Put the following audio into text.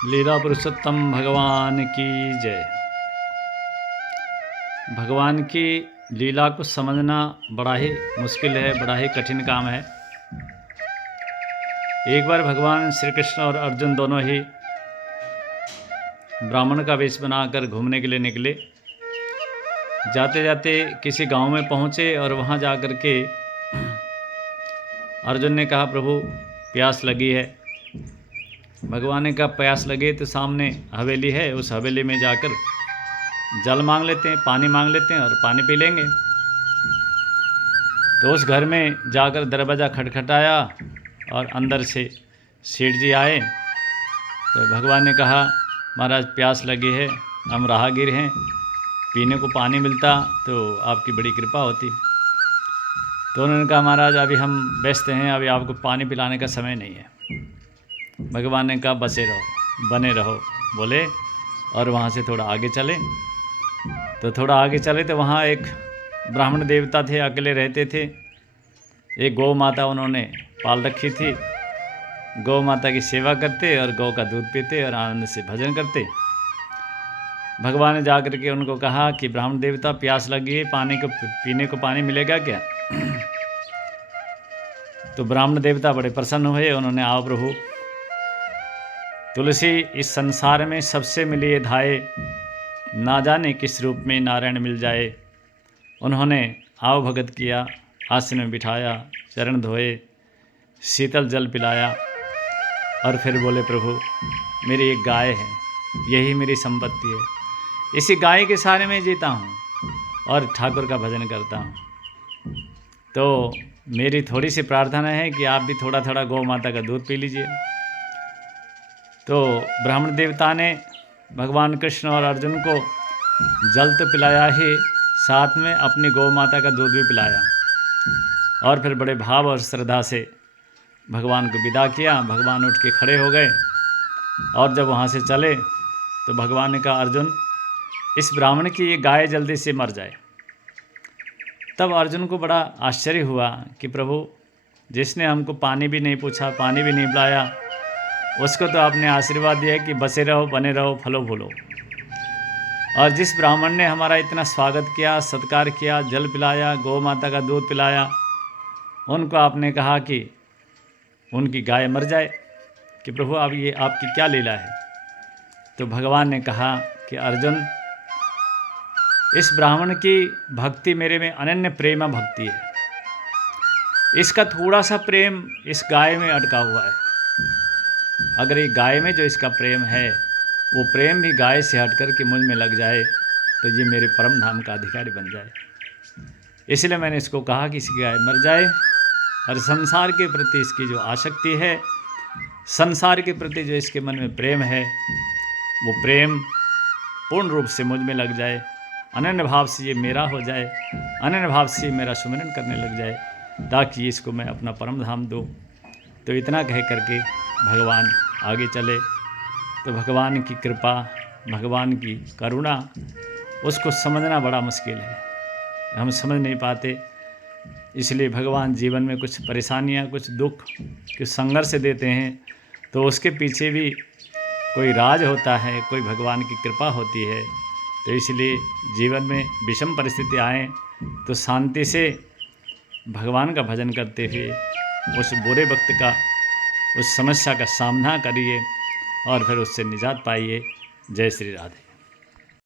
लीला पुरुषोत्तम भगवान की जय। भगवान की लीला को समझना बड़ा ही मुश्किल है, बड़ा ही कठिन काम है। एक बार भगवान श्री कृष्ण और अर्जुन दोनों ही ब्राह्मण का वेश बनाकर घूमने के लिए निकले। जाते जाते किसी गांव में पहुंचे और वहां जाकर के अर्जुन ने कहा, प्रभु प्यास लगी है। भगवान ने कहा, प्यास लगे तो सामने हवेली है, उस हवेली में जाकर जल मांग लेते हैं, पानी मांग लेते हैं और पानी पी लेंगे। तो उस घर में जाकर दरवाज़ा खटखटाया और अंदर से सेठ जी आए। तो भगवान ने कहा, महाराज प्यास लगी है, हम राहगीर हैं, पीने को पानी मिलता तो आपकी बड़ी कृपा होती। तो उन्होंने कहा, महाराज अभी हम व्यस्त हैं, अभी आपको पानी पिलाने का समय नहीं है। भगवान ने कहा, बसे रहो, बने रहो बोले, और वहाँ से थोड़ा आगे चले। तो थोड़ा आगे चले तो वहाँ एक ब्राह्मण देवता थे, अकेले रहते थे। एक गौ माता उन्होंने पाल रखी थी। गौ माता की सेवा करते और गौ का दूध पीते और आनंद से भजन करते। भगवान ने जा करके उनको कहा कि ब्राह्मण देवता प्यास लगी है, पीने को पानी मिलेगा क्या? तो ब्राह्मण देवता बड़े प्रसन्न हुए। उन्होंने, आओ प्रभु, तुलसी इस संसार में सबसे मिली धाये, ना जाने किस रूप में नारायण मिल जाए। उन्होंने आव भगत किया, आसन में बिठाया, चरण धोए, शीतल जल पिलाया और फिर बोले, प्रभु मेरी एक गाय है, यही मेरी संपत्ति है, इसी गाय के सहारे में जीता हूँ और ठाकुर का भजन करता हूँ। तो मेरी थोड़ी सी प्रार्थना है कि आप भी थोड़ा थोड़ा गौ माता का दूध पी लीजिए। तो ब्राह्मण देवता ने भगवान कृष्ण और अर्जुन को जल तो पिलाया ही, साथ में अपनी गौ माता का दूध भी पिलाया और फिर बड़े भाव और श्रद्धा से भगवान को विदा किया। भगवान उठ के खड़े हो गए और जब वहाँ से चले तो भगवान ने कहा, अर्जुन इस ब्राह्मण की ये गाय जल्दी से मर जाए। तब अर्जुन को बड़ा आश्चर्य हुआ कि प्रभु, जिसने हमको पानी भी नहीं पूछा, पानी भी नहीं पिलाया, उसको तो आपने आशीर्वाद दिया कि बसे रहो, बने रहो, फलो फूलो। और जिस ब्राह्मण ने हमारा इतना स्वागत किया, सत्कार किया, जल पिलाया, गौ माता का दूध पिलाया, उनको आपने कहा कि उनकी गाय मर जाए, कि प्रभु अब ये आपकी क्या लीला है? तो भगवान ने कहा कि अर्जुन, इस ब्राह्मण की भक्ति मेरे में अनन्य प्रेम भक्ति है। इसका थोड़ा सा प्रेम इस गाय में अटका हुआ है। अगर ये गाय में जो इसका प्रेम है, वो प्रेम भी गाय से हट कर के मुझ में लग जाए तो ये मेरे परम धाम का अधिकारी बन जाए। इसलिए मैंने इसको कहा कि इसकी गाय मर जाए और संसार के प्रति इसकी जो आसक्ति है, संसार के प्रति जो इसके मन में प्रेम है, वो प्रेम पूर्ण रूप से मुझ में लग जाए, अनन्य भाव से ये मेरा हो जाए, अनन्य भाव से मेरा सुमिरन करने लग जाए, ताकि इसको मैं अपना परम धाम दूँ। तो इतना कह करके भगवान आगे चले। तो भगवान की कृपा, भगवान की करुणा, उसको समझना बड़ा मुश्किल है, हम समझ नहीं पाते। इसलिए भगवान जीवन में कुछ परेशानियां, कुछ दुख, कुछ संघर्ष देते हैं, तो उसके पीछे भी कोई राज होता है, कोई भगवान की कृपा होती है। तो इसलिए जीवन में विषम परिस्थिति आए तो शांति से भगवान का भजन करते हुए उस बुरे वक्त का, उस समस्या का सामना करिए और फिर उससे निजात पाइए। जय श्री राधे।